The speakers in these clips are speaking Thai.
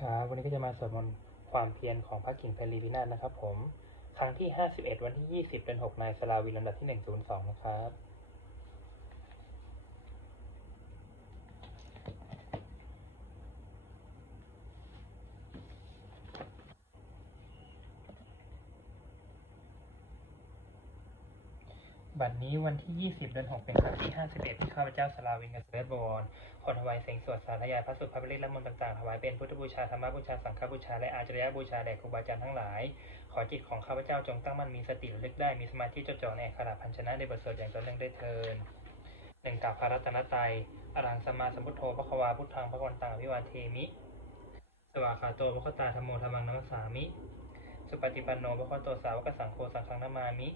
ครับวันนี้ก็จะมาสวดมนต์ความเพียรของพระกิ่งเพลีวินาศนะครับผม ครั้งที่ 51 วันที่ 20 เดือน6นายสลาวินลำดับที่ 102 นะครับ บัด นี้วันที่ 20 เดือน 6 เป็นครั้งที่ 51 ที่ข้าพเจ้าสลาวินกับเสบวรขอถวายเสียงสวดสาธยายพระสุภาพบริตและมนต์ต่างๆ ถวายเป็นพุทธบูชาธรรมบูชา สังฆบูชา และอาจารยบูชาแด่ครูบาอาจารย์ทั้งหลาย ขอจิตของข้าพเจ้าจงตั้งมั่นมีสติระลึกได้ มีสมาธิจดจ่อในอักขระพันชนะในบทสวดอย่างต่อเนื่องได้เทินหนึ่งกับพระรัตนตรัยอรังสมมาสัมพุทโธพระควาพุทธังพระวันตังอภิวาเทมิ สวากขาโตพระคตาธรรมโมธรรมังนัมสสามิ สุปฏิปันโนพระคโตสาวกสังโฆสังฆนามามิ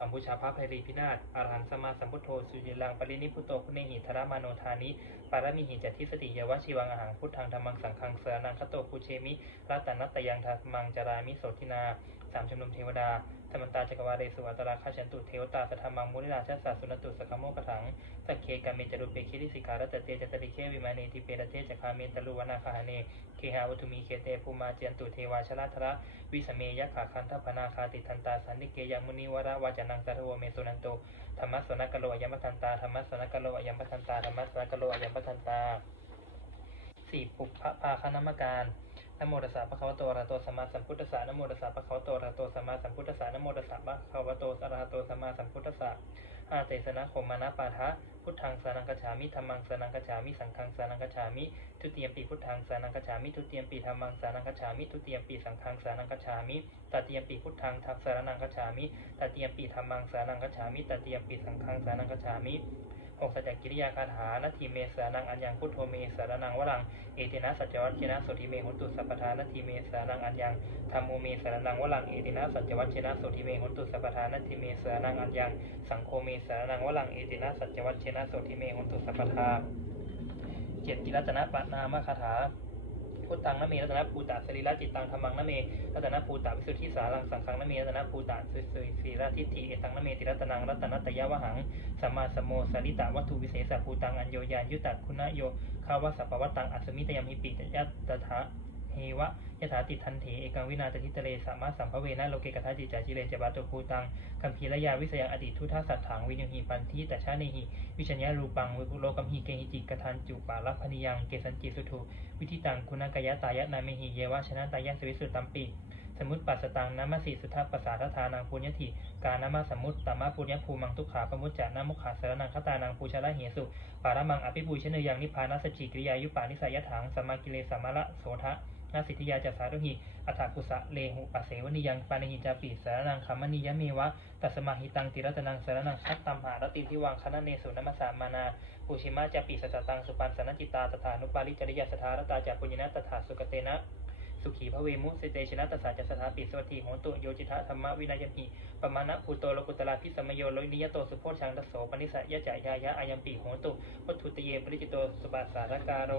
สัมพุชาพระไพรีพินาศอรหันสมาสัมพุทโธสุญิลังปรินิพุโตคุเนหิธรมาโนธานิปารมิหิจัตทิสติยวชิวังอาหังพุทธังธรรมังสังฆังเสนังคโตภูเชมิรัตนัตตยังธรรมังจารามิโสทินา สามชมนุมเทวดาสมันตาจักรวาเรสุวัตราคาชันตุเทวตาสธรรมังมุนิราชสัสสุนตุสกโมกถังสักเคกาเมจรุเปคิริสิการัตเตจตริเควิมาเนติเปรเตจคาเมตลุวนาคาหเนเคหาวัตุมีเคเตภูมาเจนตุเทวาชลาธระวิสเมยะขาคันทพนาคาติทันตาสันนิเกยมุนิวระวาจานังสารวเมสุนันโตธรรมสนกโลอยัมปทันตาธรรมสนกโลอยัมปทันตาธรรมสนกโลอยัมปทันตาสี่ปุพพะปาคณมการ นโมตัสสะภะคะวะโตอะระหะโตสัมมาสัมพุทธัสสะนโมตัสสะภะคะวะโตอะระหะโตสัมมาสัมพุทธัสสะนโมตัสสะภะคะวะโตอะระหะโตสัมมาสัมพุทธัสสะอาเตสนะโคมานะปาทะพุทธังสานังกัจฉามิธัมมังสานังกัจฉามิสังฆังสานังกัจฉามิทุติยมปีพุทธังสานังกัจฉามิทุติยมปีธรรมังสานังกัจฉามิทุติยมปีสังฆังสานังกัจฉามิตติยมปีพุทธังทักสารนังกัจฉามิตติยมปีธรรมังสานังกัจฉามิตติยมปีสังฆังสานังกัจฉามิ หกสัจจกิริยาคาถานาทีเมสานังอัญญังพุทโธเมสารนังวรังเอตินะสัจวัชเชนะโสติเมหุนตุสัพพทานาทีเมสานังอัญญังธรรมโมเมสารนังวรังเอตินะสัจวัชเชนะโสติเมหุนตุสัพพทานาทีเมสานังอัญญังสังโฆเมสารนังวรังเอตินะสัจวัชเชนะโสติเมหุนตุสัพพทาเจ็ดกิรัตนะปานามคาถา พุทธังนเมรัตนภูตาสรีระจิตตังธรรมังนเมรัตนภูตาวิสุทธิสารังสังขังนเมรัตนภูตาสุสุสีระทิฏฐิเอตังนเมติรัตนังรัตนัตตยวหังสัมมาสมโมสาริตาวัตถุวิเศษภูตังอัญโยยานยุตตะคุณโยคาวสัพพวัตตังอัศมิตยมิปิยัตตถะ เฮวะยถาติทันเถเอกังวินาตทิตเลสัมมาสัมภเวนะโลเกกทัจิจาจิเลจบาตุภูตังคัมภีรยาวิสยังอดีตทุทธสัตถังวิญญหีปันทิแต่ชาเนหิวิชัญญารูปังวิปุโลกัมหิเกหิจิกทันจุปาลัพพนิยังเกสันจิสุทุวิธิตังคุณกายะตายะนาเมหิเยวะชนะตายะสวิสุตตัมปีสมุตปัสตังนามสีสุทัปปัสสาทธานังปุญญติกานามาสมุตตมะปุญญภูมังทุกขาปมุจจานามุขาสารนังคตานังปูชาละเหสุปาระมังอภิปูชเนยังนิพานัสจิกริยายุปานิสัยถังสมากิเลสมะละโสทะ นาสิทธิยาจัสสารุหิอัฏฐกุสะเลหุปัสเสวนิยังปานิหิจาปิสารนังคัมมณียะเมวะตัสมาหิตังติรัตนังสารนังคัตตัมหารติทิวังคณะเนสุนัมสามานาปูชิมาจาปิสัจตังสุปันสนจิตาตถานุปาริจริยสถารตาจาปุญญนะตถาสุกเตนะสุขีพระเวมุสิเตชนะตสสะจัสถาปิสวัสดีโหตุโยจิทะธรรมวินัยมิปมาณะภูโตโลกุตลาพิสมโยโลนิยโตสุโพชังตโสปนิสัยยะจายายะอายัมปิโหตุวัตถุตเยปริจิโตสุปัสสารการโร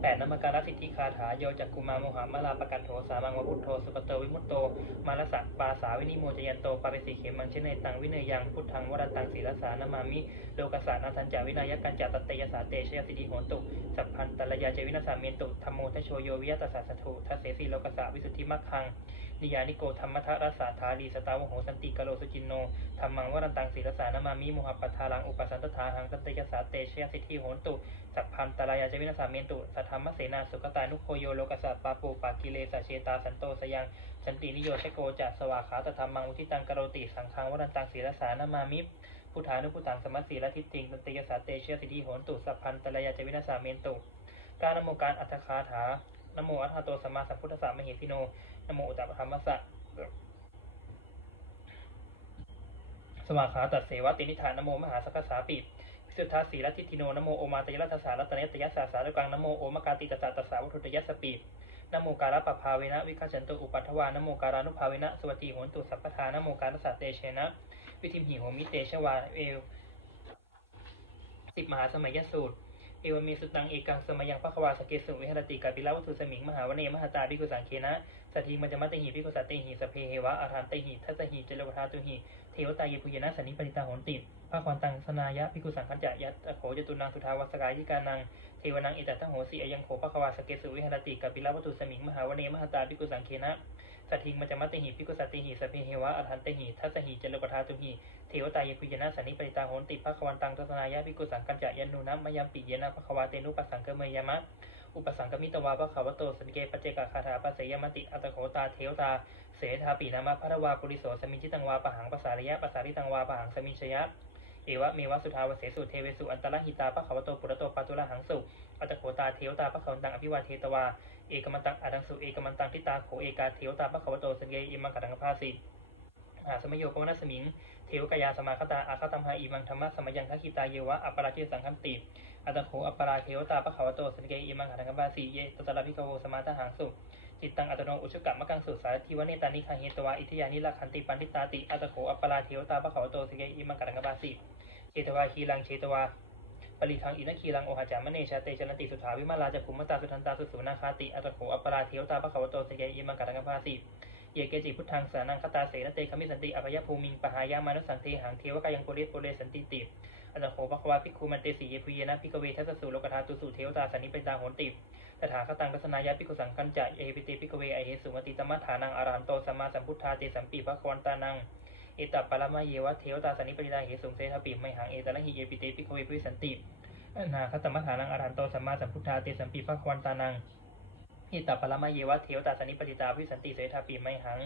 แปดนามการสิทธิคาถาโยจักกุมารโมหามาลาปกันโทสามังวพุทโธสุปโตวิมุตโต มาลสักปาสาวินิโมจยันโตปาปิสิเขมังเชนในตังวิเนยังพุทธังวรตังศีรสานามามิโลกสานาสัญจาวินายกันจัตเตยสาเตชยสิทธิโหตุสัพพันตระยาเจวินาสามีตุธรรมโมทโชโยวิยตสสะสถุทัเสสีโลกัสสาวิสุทธิมัคคังนิยานิโกธรรมทรัสสาธาลีสตาวโหสันติกโลสุจินโนธรรมังวรันตังศีรสานามามิโมหปัทารังอุปสันตถาหังสันตยสาเตชยสิทธิโหนตุสัพพันตรายาเจวินาสามนตุสัทธรรมเสนาสุกตานุโคโยโลกัสสะปาปูปากิเลสเชตาสันโตสยังสันตินิโยชโกจัสวาขาตธรรมังอุทิตังกโรติสังฆังวรันตังศีรสานามามิพุทธานุพุทธังสมัสสีละทิฏฐิงตันตยสาเตเชยสิทธิโหนตุสัพพันตรายาเจวินาสามนตุการนโมการอัตถคาถานโมอัฏฐโตสัมมาสัมพุทธสสะมหิพิโน นโมอุตตปธรรมสสะสวาขาตัดเสวะตินิธานนโมมหาสักสาปิพิสุทธาสีรัติทิโนนโมโอมาตยรัตสารัตเนตยัสสาสารุกังนโมโอมกาติตตะตัสาวัตุตยัสสปีนโมการะปะภาเวนะวิคัจฉันตุอุปัฏฐวานโมการานุภาเวนะสวัสดีโหนตุสัพพทานโมการสสะเตเชนะวิธิมหิโหมิเตชวาเอวสิบมหาสมัยยสูตร เอวเมสุตังเอกังสมัยยังพระควาสเกสุวิหรติกาปิลาวัตถุสมิงมหาวเนมหาตาภิกุสังเคนะสัตถิมัจจมัตติหิภิกุสัตติหิสเพเหวะอาหารติหิทัสหิเจรวทาตุหิเทวตายพุยนะสันนิปริตาโหนติประควันตังสนายะพิกุสังคัจจะยัตโขจตุนังสุทาวัสกายิกานังเทวนังเอตัตถโหสีอยังโขภควาสเกสุวิหารติกัปปิลวัตถุสมิงมหาวเนมหตาพิกุสังเคนะ สัทิงมัจจมัตติหิพิกุสัตติหิสพเพเฮวะอรหันติหิทัสหิจโลกธาตุหิเทวตายคุยนะสันนิปริตาโหนติภควันตังทัศนายะพิกุสังกัจจะยันนุนัมมยัมปิเยนะภควาเตนุปสังเกเมยมะอุปสังกมิตวาภะขาวโตสันเกปเจกคาถาปัสยมติอัตโขตาเทวตา เสธาปีนามะพระวาปุริโสสมิจิตังวาปะหังปสาริยะปสาริตังวาปะหังสมิชยะ เอวะเมวะสุทาวเสสุเทเวสุอันตรหิตาภะขาวโตปุระโตปาตุละหังสุอัตโขตาเทวตาภะขวันตังอภิวาเทตวาเอกมันตังอดังสุเอกมันตังทิตาโขเอกาเทวตาภะขาวโตสันเกอิมังกัตังภาสิอาสมโยปวนาสมิง เทวกายาสมาคตาอาคตัมหาอิมังธรรมะสมยังทักขิตาเยวะอัปปราชิสังคันติ อัตโขอัปปราเทวตาปะขาวโตสันเกอิมังหันกัมบาสีเยตตระพิกโวสมาทหังสุจิตตังอัตโนอุชุกะมะกังสุสาทิวเนตานิคังเฮตวาอิทยานิลคันติปันติตาติอัตโขอัปราเทวตาปะขาวโตสันเกอิมังหันกัมบาสี เจตวาคีลังเชตวาปริทังอินคีลังโอหจามเนชาเตชนติสุทาวิมาลาจักุมตาสุทันตาสุสุนาคาติอัตโขอัปปราเทวตาปะขาวโตสเกอิมังหันกัมบาสีเยเกจิพุทธังสานังคตาเสนเตคมิสันติอภยภูมิงปหายามานุสังเทหังเทวกายังโพเรโพเรสันติติอัตโขภควาภิกขุมันเตสีเยพุเยนะพิกเวทัสสุโลกธาตุสุเทวตาสันนิเป็นตาโหนติตถาคตังทัศนายะภิกขุสังคัญจะเอปิเตภิกเวไอเหสุมติตมัฏฐานังอารหันโตสัมมาสัมพุทธาเตสัมปีภควันตานัง เอตัปปะละมะเยวะเทวตาสันนิปริตาเหสุงเสทปิไมหังเอตระหิเยปิเตภิกเวพุสันติอนาคตมัฐานังอรหันโตสัมมาสัมพุทธาเตสัมปีภควันตานังเอตาปะละมะเยวะเทวตาสันนิปติตาวิสันติเสทปิไมหัง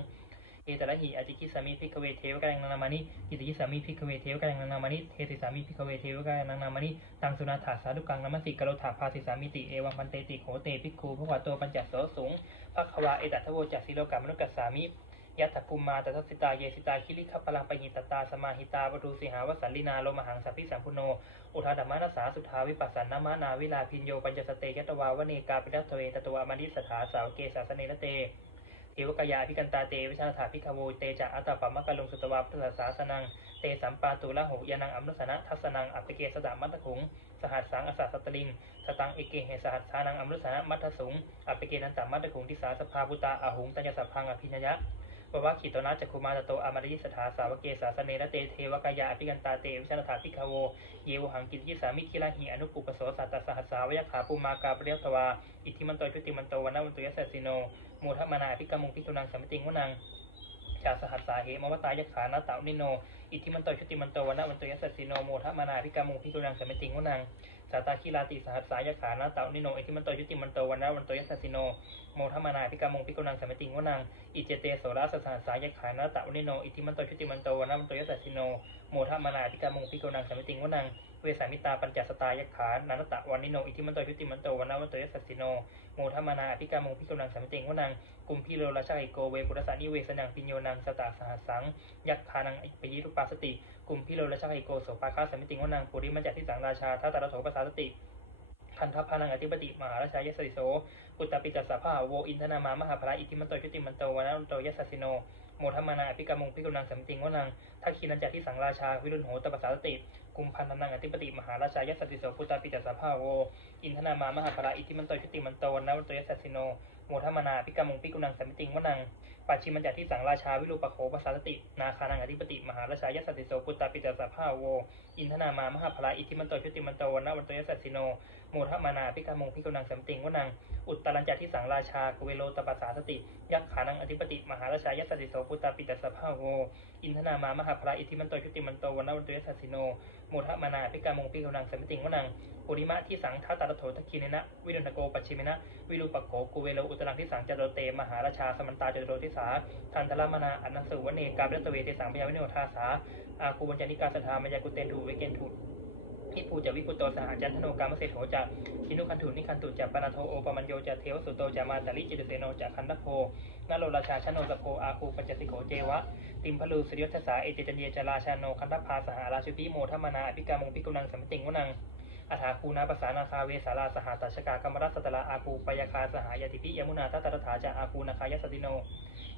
เอตระหิอจิกิสามิพิกเวเทวกายังนามานิอิติกิสามิพิกเวเทวกายังนามานิเทติสามิพิกเวเทวกายังนามานิตังสุนาถาสาธุกังนามสิกโลถาภาสิสามิติเอวังปันเตติโขเตภิกขุภวะโตปัญจโสสูงภควาเอตัทโวจักสิโลกามนุกัสสามิ ยัตถภูมิมาตัสสิตาเยสิตาคิริขพลังปหิตตาสมาหิตาปทุสิหาวสันลินาโลมหังสัพพิสัมพุโน อุทาดมานัสสาสุทาวิปัสสันนามานาวิลาพินโยปัญจสเตยัตวาวเนกาปิรัตเวตตวามานิสถาสาวเกสาสเนรเตเทวกายาพิกันตาเตวิชาถาพิคโวเตจะอัตตปมะกะลงสุตวาพุทธศาสนังเตสัมปาตุละโหยานังอัมนุสนะทัสนังอัปเปเกสดามัตตคุงสหัสสังอสัสตลิงสตังเอเกเหสหัสสานังอัมนุสนะมัตทสุงอัปเปเกนันตามัตตคุงทิสาสภาพุตาอาหุงตัญญสัพพังอภิญญะ วะวะขิโตนะจักขุมาตโตอมริยสถาสาวเกสาสเนระเตเทวกายาอภิกันตาเตวิชาถาพิคโว เยวหังกินยิสามิคิลาหิอนุปุปโสสัตตสหัสสาวยขาปุมากาเปรียกทวา อิทธิมันโตชุติมันโตวันนวันตุยสสสิโนโมทมานาพิกามุงพิตุนังสัมติงวนัง ชาสหัสสาเหมวตายขานาตานิโน อิทธิมันโตชุติมันโตวันนวันโตยสสสิโนโมทมานาพิกามุงพิจุนังสมปติงวนังสาตาคิลาติสหัสสายขานาตานิโน อิทธิมันโตชุติมันโตวันนวันโตยสสสิโนโมทมานาพิกามุงพิจุนังสมปติงวนัง อิเจเตโสราสหัสสายขานาตานิโน อิทธิมันโตชุติมันโตวันนวันโตยสสสิโนโมทมานาพิกามุงพิจุนังสมปติงวนัง เวสามิตาปัญจสตายขานาตะวันนิโนอิทิมันโตชุติมันโตวันนวันโตยสสสิโนโมทมานาพิกามงพิจุนังสัมปติงวนังกุมพิโลราชาอิโกเวปุรสานิเวสนังปิญโยนังสตาสหัสสังยักขานังปยิรุปาสติกุมพิโลราชาอิโกโสปาคาสมิติงวนังปุริมัจจทิสังราชาทัตตะโสปสาสติคันทพานังอธิปติมหาราชายสสิโสกุตตปิจัสสะภาโวอินทนามามหาภราอิทิมันโตชุติมันโตวันานุโตยัสสสิโน โมทมานาอภิกามุงพิกุนังสัมติงวนังทักขีนันจัทิสังราชา วิรุณโหตปสาติกุมพันธนังอธิปติมหาราชายสสิโสกุตตปิจัสสภาโว อินทนามามหาภราอิทิมันโตชุติมันโตวนานุโตยัสสสิโนโมทมานาพิกามุงพิกุนังสัมติงวนังปัจฉิมัญจทิสังราชาวิรูปโขปัสสาตินาคานังอธิปติมหาราชายสติโสกุตาปิจัสสภาโว อินทนามามหาภราอิทิมันโตชุติมันโตวันวันโตยสัสสิโน โมทมานาพิกามงพิกุนังสัมติงวนัง อุตตรัญจทิสังราชากุเวโลตปัสสาสติ ยักขานังอธิปติ มหาราชายัสติโสกุตตาปิจัสภาโว อินทนามามหาภราอิทิมันโตชุติมันโตวันนวันโตยสัสสิโนโมทมานาพิกามงพิกุนังสัมติงวนังปุริมะที่สังทัตตะโถทักคีเนนะวิรุณโกปัจฉิมินะวิรูปโกกุเวโลอุตรังที่สังจโรเตมหาราชาสมันตาจโรทิสาทันทรมนาอันนสุวเนกาเรตเวเตสังพยาวิโนทาสาอาคูบัญจานิกาสถามายากุเตนทูเวเกน ทูพิภูจะวิปุตโตสหจันทโนกามเสโถจะชินุคันถุนิคันตุจะปนาโทโอปมัญโยจะเทวสุโตจะมาตาลิจิตเสโนจะคันทโพนาโลราชาชโนสโพอาคูปัญจสิโขเจวะ ติมพลูสริยทสาเอเจจันเยจราชาโนคันทพาสหราชุพิโมธมนาอภิกามงพิกุนังสัมติงวนัง อาถาคูนาภาษานาคาเวสาราสหตัชกากรรมรัสตลาอาคูปยาคาสหายติพิยมุนาทัตตถาจาอาคูนาคายสติโน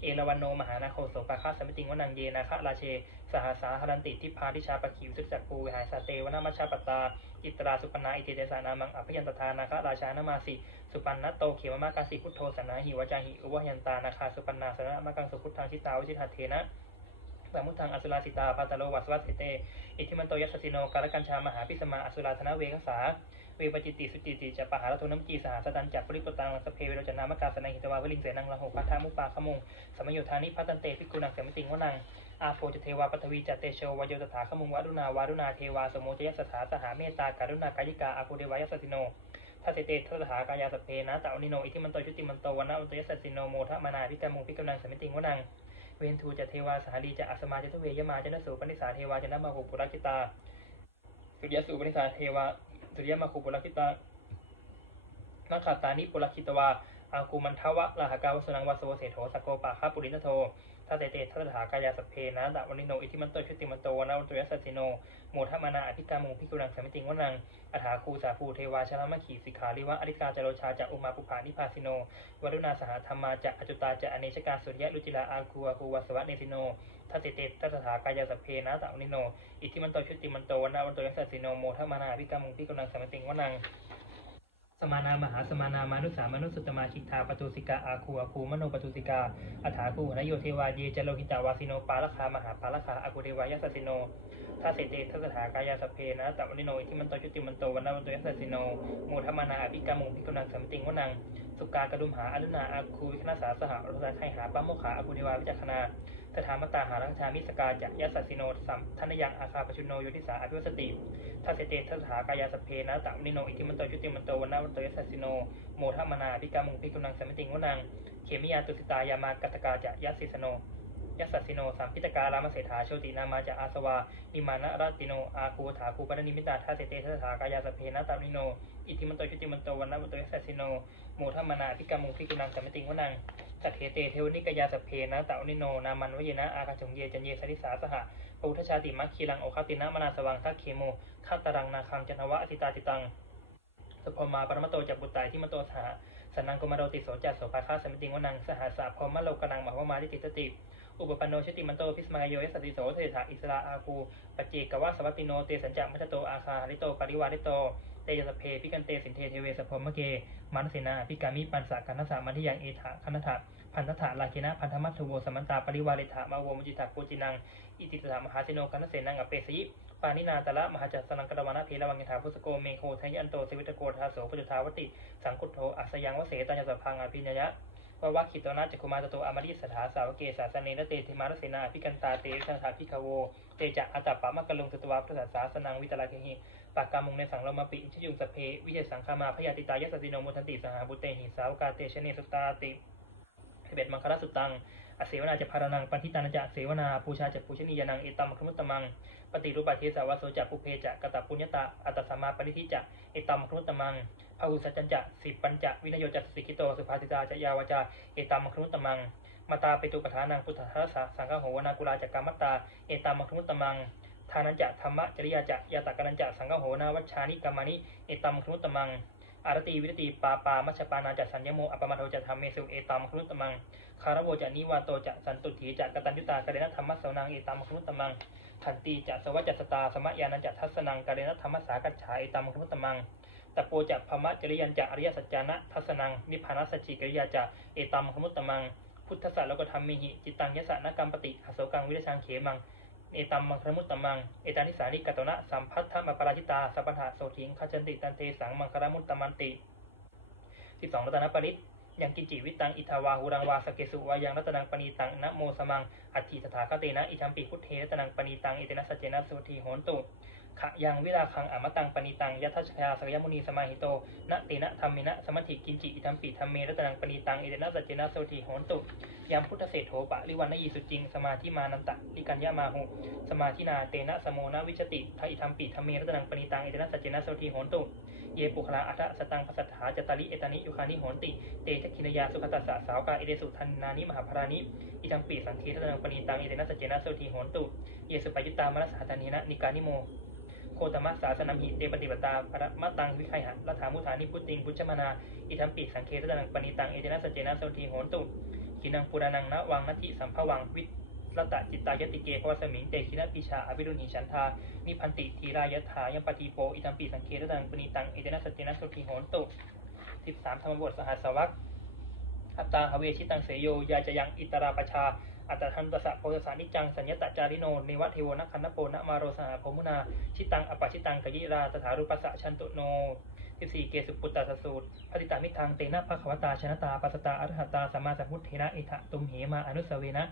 เอราวันโนมหานาโคโสปาคาสมิติงวนังเยนาคะราเช สหสาหรันติทิพาทิชาปคิวซึกจักปูวิหายสาเตวนามัชชาปตา อิตราสุปนาอิเตเจสานามังอภยันตทานาคะราชานามาสิ สุปันนโตเขมมากาสิพุทโธสนาหิวจาหิอุวะยันตานาคาสุปันนาสนะมะกังสุพุทธังชิตาวิชิตาเทนะ สมุทังอสุราสิตาปาตโลวัสวัสเต อิทิมันโตยัสสิโนกาลกัญชามหาพิสมาอสุราธนเวกสาเวปจิตติสุจิติจะปะหารโทน้ำจีสหสตันจักปริปตังสเพเวโรจนามกาสนัยหิตวาวลิงเสนังละโหพัทามุปาขมุงสมโยธานิพัตันเตพิกุนังเสมติงวนังอาโฟจเทวาปทวีจเตโชวายโยตถาขมุงวารุณาวารุณาเทวาสมุจยสถาสหาเมตตาการุณากายิกาอาโพเดวายสสิโนทัสเตทัสถากายาสเพนะตะอนิโนอิทิมันโตชุติมันโตวันนะอุตยสัสสิโนโมทะมานาพิกามุพิกำลังสมิติงวนัง เวนทูจะเทวาสหลีจะอัสมาจะทุเวยมาจะนสูปนิสาเทวาจะนมาหุปุรกิตา สุริยสูปนิสาเทวา สุริยมาหุปุรกิตานักขัตานิปุรกิตวาอากูมันทวะลาหกาวสนังวาสโวเสโถสกโกปะคาปุรินโท ทัสเตทัสถากายาสเพนะตะวนิโนอิทิมันโตชุติมันโตวันนะอุตยัสสิโนโมทะมานาอภิกามุพิกำลังสมิติงวนังอัฏฐาคูสาภูเทวาชลามขีสิกขาลิวะอริกาจโรชาจะอุมาปุภานิพาสิโนวรุณาสหธรรมาจะอจุตาจะอเนชกาสุญญลุจิลาอาคูอาคูวาสวะเนสิโนทัสเตเตทัสถากายาสเพนะตะวนิโนอิทิมันโตชุติมันโตวนนาวันโตยัสสิโนโมทะมานาอภิกามุพิกำลังสมิติงวนัง สมานามหาสมานามานุสามานุสุตมาชิกทาปตุสิกาอาคูอาคูมโนปตุสิกาอัฐาคูนโยเทวาเยจโลหิตาวาสิโนปาลคามหาปาลคาอากุเดวายัสสิโนทัสเสเตทัสถากายาสเพนะตะวนิโนอิทิมันโตชุติมันโตวันนาวันโตยัสสิโนโมทมานาอภิกามุพิกำลังสมติงวนังสุกากระดุมหาอนุนาอาคูวิคณาสาสหรุสาไคหาปัมโมขาอากุเดวาวิจักขณา สถามตาหารังชามิสกาจะยัสสิโนสัมทันยังอาคาปชุโนโยติสาอภิวสติทัสเสเตทัสถากายาสเพนะตังนิโนอิทิมันโตชุติมันโตวันนาวันโตยัสสสิโนโมทมนาพิกามุงพิกุนังสมิติงวนังเขมิยาตุสิตายามากัตกาจะยัสสิสโน ยัสสสิโนสัมพิตการามเสถาโชตินามาจะอาสวานิมานะรัติโนอาคูถาคูปนนิมิตาทัสเสเตทัสถากายาสเพนะตานิโน อิทิมันโตชุติมันโตวันนาบุตยัสสสิโนโมทมนาพิกามุงพิกุนังสมิติงวนังสัทเทเตเทวนิกยาสเพนะตานิโนนามันวเยนะอาคาจงเยจันเยสริสาสหะปุทชาติมัคคีลังโอคตินะมนาสวังทักเคโมข้าตรังนาคังจันทวะอติตาติตังสุพมาปรมโตจักบุตรไตที่มโตสหสันนังกุมารโรติโสจัสโสภาคาสมิติงวนังสหสะพรมะโลกนังมหาวมาทิติตติ อุปปันโนชติมันโตพิสมายโยยสติโสเทถาอิสราอาคูปจเจกวะสวัตติโนเตสัญจัมัชโตอาคาริโตปริวาริโตเตยสเพพิกันเตสินเทเทเวสพรมะเกมานเสนาพิกามิปันสะคันทสามันทิยังเอถาคันทะพันธะลาคินะพันธมัตถุโวสมันตาปริวาริถามาโวมจิตาโกจินังอิติตถามหาสิโนคันเสนังอเปสิปานินาตละมหาจัสนังกตวานะเพลวังยถาพุสโกเมโคทยันโตสวิตโกทาโสปุจทาวติสังกุตโทอัสยังวเสตัญญสพังอภิญญะ ววัคคิตนาจักคุมาตโตอมริสถาสาวเกสาสเนนเตธิมารเสนาพิกันตาเตวิชันธาพิคโว เตจะอัตตปะมะกะลงตตวาพระสาสนังวิตลาเคหิปากกามุงในสังลมปิชยุงสเพ วิเชสังคามาพยาติตายสติโนมุทันติสหบุเตหิสาวกาเตชเนสุตาติเบ็ดมังคลสุตัง อเสวนาจะพารนัง ปันทิตานาจะเสวนา ปูชาจะปูชนียานัง เอตัมคมุตตมัง ปฏิรูปเทสาวโสจะปุเพจะกตปุญญตาอัตตสมมาปริทิจะ เอตัมคมุตตมัง พหุสัจจะสิปัญจะวินโยจัสิกิโตสุภาติตาจะยาวาจาเอตัมคมุตตมังมาตาเปตุปทานังพุทธทัสสะสังฆโหวนากุลาจักกามัตตาเอตัมคมุตตมังทานันจะธรรมะจริยาจะยาตากันันจะสังฆโหนาวัชานิกรรมานิเอตัมคมุตตมังอารตีวิรตีปาปามัชปานาจัสัญญโมอปมาโทจะธรรมเมสุเอตัมครุตตมังคารโวจะนิวาโตจะสันตุถีจะกตัญญุตากเรณธรรมสวนังเอตัมครุตตมังขันติจะสวัจจสตาสมยานันจะทัศนังกเรณธรรมสากัจฉาเอตัมครุตตมัง ตะโปจะพมะจริยันจะอริยสัจจานะทัศนังนิพพานัสจิกริยาจะเอตัมครุตตมัง พุทธสัจแล้วก็ธรรมมิหิจิตตังยสะนกรรมปติอโศกังวิริชังเขมังเอตัมมังครมุตตมัง เอตานิสานิกตนะสัมพัทธมปราจิตาสัพพะโสทิงขจันติตันเตสังมังครมุตตมันติสิบสองรัตนปริตยังกินจิวิตังอิทาวาหูรังวาสเกสุวายังรัตนังปณีตังนะโมสมังอัตถิตถาคเตนะอิทัมปิพุทเทรัตนังปณีตังเอเตนะสเจนะสุทีโหนตุ ขะยังวิลาคังอมตังปณีตังยัทธชยาสกยมุนีสมาหิโตนะเตนะธรรมินะสมัติกินจิอิทัมปิธรรมเมรัตนังปณีตังเอเตนะสัจเจนะโสุทีโหนตุยามพุทธเศรษโถปะลิวันนยีสุจิง สมาธิมานันตะลิกัญญามาหุสมาธินาเตนะสโมนะวิชติทอิทัมปิธรรมเมรัตนังปณีตังเอเตนะสัจเจนะโสุทีโหนตุเยปุคลาอัตสตังภสัทธาจตาริเอตานิยุคานิโหนติเตจคินยาสุขตัสสะสาวกาเอเดสุทันนานิมหาภรานิอิทังปีสังคีทัตนังปณีตังเอเตนะสจเจนะโสทีโหนตุเยสุปยุตตามรสหตานีนะนิกานิโม โคตมะสาสนัมหิเตปฏิปตาปรมะตังวิไคหะรัฐามุธานิพุติงพุชมนา อิทัมปีสังเคทันังปณีตัง เอเตนะสเจนะโสทีโหนตุกินังปุรานังนะวังนัติสัมภวังวิรัตจิตตายติเกภวสมิงเตคินะปิชาอภิรุณิฉันทา นิพันติทีรายถายังปฏิโปอิทัมปีสังเครตังปณีตัง เอเตนะสเจนะสุทีโหนตุสิบสามธรรมบทสหัสวัคอัตตาหเวชิตังเสโย ยาจะยังอิตราปชา อัตตทันตสะโพธสานิจจัง สัญญตจาริโนเนวะเทวนคันนโปนมาโรสหโพมุนา ชิตังอปชิตังกยิราตถารุปัสสะชันตุโน14เกสุปุตตสสูตรปฏิตามิทังเตนะภควตาชนะตาปัสตาอรหัตตาสัมมาสัมพุทเทนะอิทะตุมเหมาอนุสเวนะ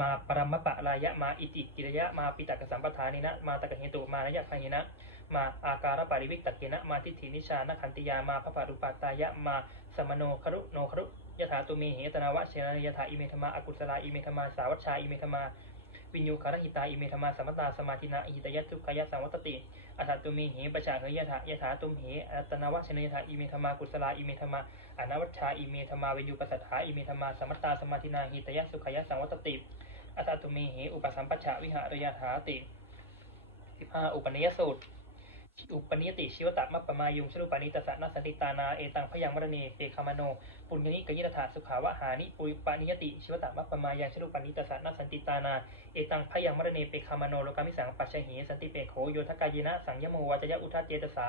มาปรมปะรายะมาอิจิกิรยะมาปิตกสัมปทานินะมาตกเหตุมานยะคังยนะมาอาการปาริวิกตักเกนะมาทิฏฐินิชานขันติยามาพระปารุปาตายะมาสมโนครุโนครุ ยถาตุเมเหตนาวะเชนยถาอิเมธมาอกุศลาอิเมธมาสาวัชชาอิเมธมาวิญญูคารหิตาอิเมธมาสมตาสมาธินาอิหิตยะทุขยะสังวัตติอัตตุเมเหปะชาเหยถายถาตุมเหอัตนาวะเชนยถาอิเมธมากุศลาอิเมธมาอนาวัชชาอิเมธมาวิญญูปัสสัทธาอิเมธมาสมตาสมาธินาหิตยะสุขยะสังวัตติอัตตุเมเหอุปสัมปชะวิหารยถาติสิบห้าอุปนิยสูตร อุปนิยติชิวตะมัปปมายุงชลุปานิตสะนัสสันติตานา เอตังพยังมรณีเปคามโน ปุญญนิกยิรถาสุขาวะหานิปุยปนิยติชิวตะมัปปมายังชลุปานิตสะนัสสันติตานา เอตังพยังมรณีเปคามโนโลกามิสังปัจฉหิสันติเปโขโยทกายนะสังยโมวาจยะอุทาเจตสา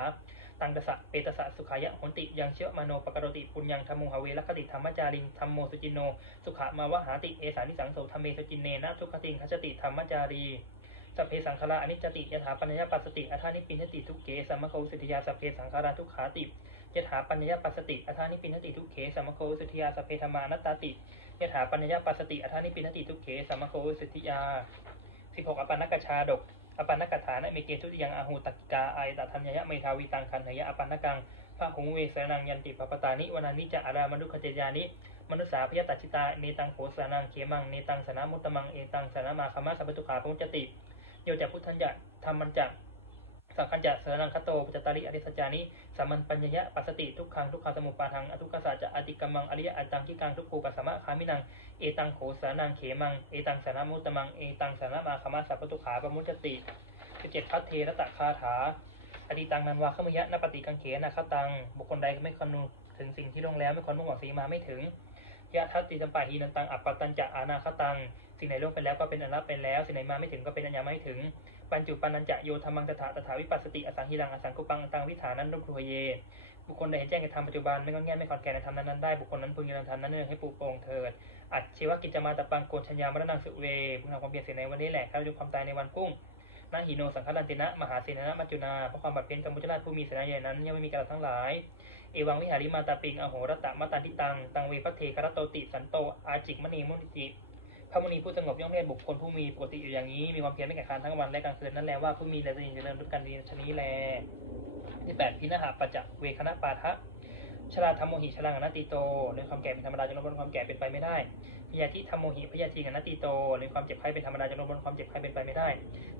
ตังตสะเปตสะสุขายะหนติยังเชื่อมโนปกรติปุญญังธรรมุหเวลคติธรรมจาริงธรรมโมสุจินโน สุขามาวะหาติเอสานิสังโสธรรมเมสุจินเนนะทุกขติงคชติธรรมจารี สัพเพสังขาราอนิจจติยถาปัญญาปัสสติอัฏฐานิปินติทุกเกสัมมโคสิทธิยาสัพเพสังขาราทุกขาติยถาปัญญาปัสสติอัฏฐานิปินติทุกเขสัมมโคสิทธิยาสัพเพธรรมานัตตาติยถาปัญญาปัสสติอัฏฐานิปินติทุกเขสัมมโคสิทธิยาสิบหกอปันนกชาดกอปันนกถานะเมเกทุติยังอาหูตักกาอายตทัญญะเมทาวิตังคันหยะอปันนกังพระหุงเวสนังยันติปปตานิวนานิจะอารามนุขเจยานิมนุษสาพยตัจิตาเนตังโขสานังเขมังเนตังสนามุตตมังเอตังสนามาคมะสัพพตุขาพุจติ โยจะพุทธัญญะธรรมันจะสังคัญจะเสนังคโตปจตาริอริสจานิสามัญปัญญะปัสสติทุกขังทุกขังสมุปปาทังอทุกขสัจะอติกรรมังอริยะอัตตังกิกังทุกขูปัสสมะคามินังเอตังโขสานังเขมังเอตังสนามุตตมังเอตังสนามาคมะสัพพตุขาปมุจติสิบเจ็ดพัทเทระตะคาถาอดีตังนันวาขมยะนปฏิกังเขนะคตัง บุคคลใดไม่คำนึงถึงสิ่งที่ลงแล้วไม่ควรมุ่งหวังสีมาไม่ถึง ยะทัตติสัมปะหีนันตังอัปปตัญจะอานาคตัง สิ่งไหนล่วงไปแล้วก็เป็นอนับไปแล้ว สิ่งไหนมาไม่ถึงก็เป็นอันยังไม่ถึง ปัญจุปันนัญจะโยธรรมังตถาตถาวิปัสสติอสังหิรังอสังกุปังอตังวิถานันนุครูเย บุคคลใดเห็นแจ้งในธรรมปัจจุบันไม่งอแง่ไม่ขอนแก่ในธรรมนั้นๆได้บุคคลนั้นพึงยังธรรมนั้นเนื่องให้ปูโปร่งเถิด อัจชีวกิจจามาตะปังโกนชัญญามรณังสุเวพึงทำความเพียรเสียในวันนี้แหละข้าจะความตายในวันพุ่ง นาหิโนสังฆลันตินะ มหาเสนะมัจจุนาเพราะความบัดเพ็ญกรรมุจราชผู้มีเสนาใหญ่นั้นยังไม่มีการทั้งหลาย เอวังวิหาริมาตาปิงอโหรตะมตันทิตัง ตังเวพัทเทคารตโตติสันโต อาจิกมณีมุนิจิพระมุนีผู้สงบย่อมเรียกบุคคลผู้มีปกติอยู่อย่างนี้ มีความเพียรไม่แข่งขันทั้งวันและกลางคืนนั่นแหละว่าผู้มีและจะยินเจริญด้วยกันดีชนี้แลที่แปดพินาหาปัจจเวคณะปาทะชราธรรมโมหิชรังอนัตติโตในความแก่เป็นธรรมดาจนลดความแก่เป็นไปไม่ได้ ยาธิธรรมโมหิพยาธิอนัตติโตในความเจ็บไข้เป็นธรรมดาจนลดบนความเจ็บไข้เป็นไปไม่ได้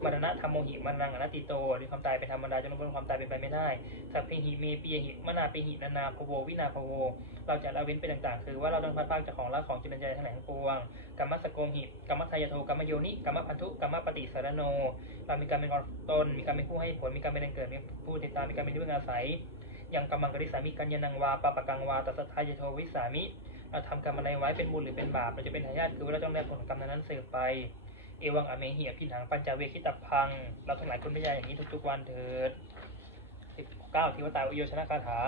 มรณะธรรมโมหิมรณังอนัตติโตในความตายเป็นธรรมดาจนลดบนความตายเป็นไปไม่ได้สัพเพหิเมปียหิมนาปีหินานาภโววินาภโว เราจะละเว้นเป็นต่างๆ คือว่าเราต้องพัดพากจากของรักของจิตวิญญาณทั้งหลายทั้งปวงกรรมสโกมหิกรรมทายโทกรรมโยนิกรรมพันธุกรรมปฏิสารโน เรามีการเป็นของตนมีการเป็นผู้ให้ผลมีการเป็นแหล่งเกิดมีผู้ติดตามมีการเป็นที่พึ่งอาศัยยังกำมังกริสามิกัญญนังวาปปะกังวาตัสทายโทวิสามิ เราทำกรรมอะไรไว้เป็นบุญหรือเป็นบาปเราจะเป็นทายาทคือว่าเราต้องได้ผลกรรมนั้นเสืบไป เอวังอเมหิอภินังปัญจเวคิตาพัง เราทั้งหลายคุณพยาอย่างนี้ทุกๆวันเถิดสิบเก้าทิวตาอุโยชนะคาถา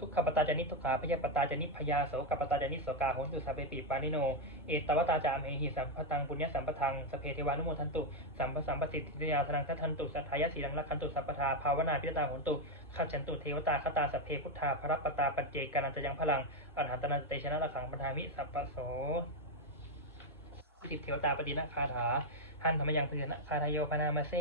ทุกขปตาจานิทุกขาพยาปตาจานิพยาโสกปตาจานิโสกาโหนตุสัพเปปิปานิโน เอตวตาจามเหหิสัมปตังปุญญสัมปทังสเพเทวานุโมทันตุสัมปสัมปสิทธิยาธนังทัทันตุสัทธายะสีลังลักขันตุสัพพทาภาวนาพิจตาโหนตุขัจฉันตุเทวตาคตาสเพพุทธาพระปตาปัจเจกานันจะยังพลังอรหันตนันเตชนะระขังปทามิสัพพโสสิทธิเทวตาปฏินะคาถาหันธรรมยังพิจนะคาทยโยพนามาเซ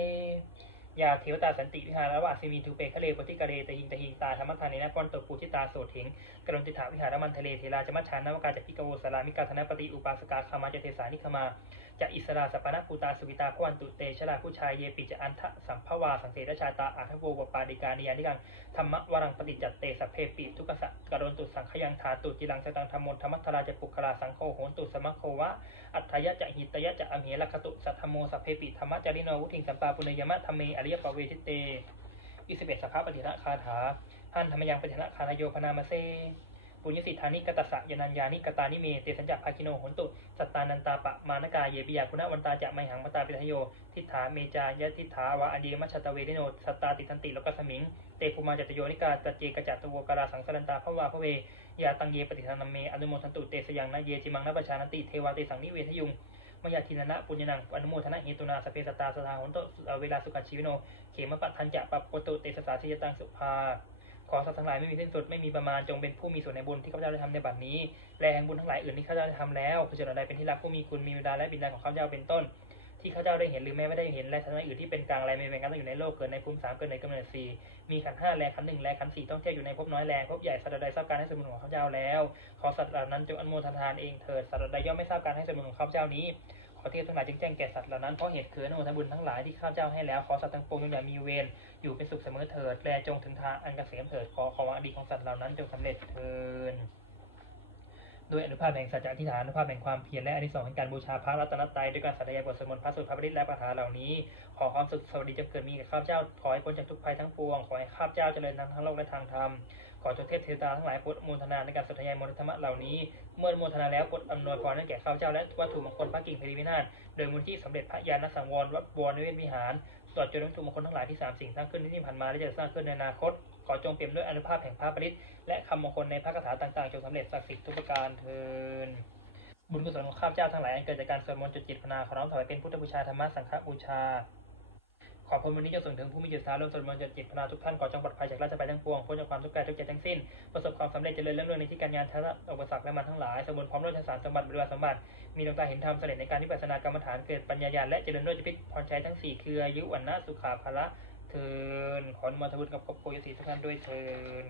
ยาเทวตาสันติวิหารวะสิมีทูเปคะเลปติกะเลตหิงตหิงตาธรรมทานในนครตปูชิตาโสถิงกรณติถาวิหารมันทะเลเทราจมัชานวกาจพิกโวสารามิกาธนปฏิอุปาสกาคามาจเทสานิคมา จะอิสราสปนะปูตาสุวิตาพวันตุเตชลาผู้ชายเยปิจะอันทะสัมภวาสังเสรชาตาอาทโวปปาดิกานิยานิกังธรรมวรังปฏิจัตเตสพเพปิทุกสะกรณตุสังขยังธาตุจิลังสตังธรรมนธรรมัทราจะปุคลาสังโฆโหนตุสมะโควะอัฏฐยะจะหิตยะจะอมเหลคตุสัทธโมสัพเพปิธรรมจาริโนวุทิงสัมปาปุเนยมะธรรมเมอริยปเวทิเตยี่สิบเอ็ดสภาปฏิระคาถาหันธรรมยังปฏิระคาทายโยพนามาเซ ปุญญสิทธานิกตสะยนัญญานิกตานิเมเตสัญญาภาคิโนโหนตุ สัตตานันตาปะมานกาเยปิยาคุณวันตาจะไมหังปตาปิทโย ทิฏฐาเมจายะทิฏฐาวะอดีมัชตเวนิโนสัตตาติทันติโลกสมิง เตภูมาจัตโยนิกาตเจกจัตตวกราสังสรันตาภวาภเวยาตังเยปฏิทานมเมอนุโมทันตุเตสยังนะเยจิมังนปชานติเทวาเตสังนิเวทยุงมยาทินนะปุญญนังอนุโมทนาเหตุนาสเพสตาสทาหนโตเวลาสุขันชีวิโน เขมปะทันจะปะปะตุเตสสาสิยตังสุภา ขอสัตว์ทั้งหลายไม่มีเส้นสุดไม่มีประมาณจงเป็นผู้มีส่วนในบุญที่ข้าพเจ้าได้ทำในบัดนี้และแห่งบุญทั้งหลายอื่นที่ข้าพเจ้าได้ทำแล้วคือจะใดเป็นที่รักผู้มีคุณมีบิดาและบิดาของข้าพเจ้าเป็นต้น ที่ข้าพเจ้าได้เห็นหรือแม้ไม่ได้เห็นและทั้งหลายอื่นที่เป็นกลางอะไรไม่เป็นกลางอยู่ในโลกเกิดในภูมิสามเกิดในกำเนิดสี่มีขันห้าแรงขันหนึ่งแรงขันสี่ต้องเที่ยวอยู่ในภพน้อยแรงภพใหญ่สัตว์ใดทราบการให้สมุนของข้าพเจ้าแล้ว ขอสัตว์เหล่านั้นจงอนุโมทนาเองเถิดสัตว์ใดย่อมไม่ทราบการให้สมุนของข้าพเจ้านี้ ขอเทพทั้งหลายจึงแจ้งแก่สัตว์เหล่านั้นเพราะเหตุคืออนุโมทบุญทั้งหลายที่ข้าเจ้าให้แล้วขอสัตว์ทั้งปวงจงอย่ามีเวรอยู่เป็นสุขเสมอเถิดแลจงถึงทางอันเกษมเถิดขอขอวังอดีของสัตว์เหล่านั้นจงสำเร็จเถิดด้วยอนุภาพแห่งสัจจะอธิษฐานอนุภาพแห่งความเพียรและอนิสงส์แห่งการบูชาพระรัตนตรัยด้วยการสัตยาบทสวดมนต์พระสุตพระบริตและปัญหาเหล่านี้ ขอความสุขสวัสดีจงเกิดมีแก่ข้าพเจ้าขอให้พ้นจากทุกภัยทั้งปวงขอให้ข้าพเจ้าเจริญทั้งโลกและทางธรรม ขอจงเทพเทวดาทั้งหลายโปรดอนุโมทนาในการสวดทยายมนต์ธรรมะเหล่านี้ เมื่ออนุโมทนาแล้วโปรดอำนวยพรให้แก่ข้าพเจ้าและวัตถุมงคลพระกิ่งเพริวินาศโดยมูลที่สำเร็จพระญาณสังวรวัดวรนิเวศวิหารตลอดจนวัตถุมงคลทั้งหลายที่สามสิ่งสร้างขึ้นที่ผ่านมาและจะสร้างขึ้นในอนาคต ขอจงเปี่ยมด้วยอนุภาพแห่งพระปริตและคำมงคลในพระคาถาต่างๆจงสำเร็จศักดิ์สิทธิ์ทุกประการเทินบุญกุศลของข้าพเจ้าทั้งหลายอันเกิดจากการสวดมนต์จุดจิตภาวนาขอน้อมถวายเป็นพุทธบูชาธรรมะสังฆบูชา ขอพรวันนี้จะส่งถึงผู้มีจิตสาร่วมสวดมนต์จุดจิตพนาทุกท่านขอจงปลอดภัยจากราชภัยทั้งปวงพ้นจากความทุกข์กายทุกใจทั้งสิ้น ประสบความสำเร็จเจริญรุ่งเรืองในที่การงานทั้งอุปสรรคและมันทั้งหลาย สมบูรณ์พร้อมด้วยสารสมบัติบริวารสมบัติ มีดวงตาเห็นธรรมเสด็จในการที่ปัสนากรรมฐานเกิดปัญญาญาณและเจริญด้วยจิตพิษพรชัยทั้งสี่คืออายุวันนะสุขาภละเทินขออนุโมทนาบุญกับครอบครัวยศรีทุกท่านด้วยเทิน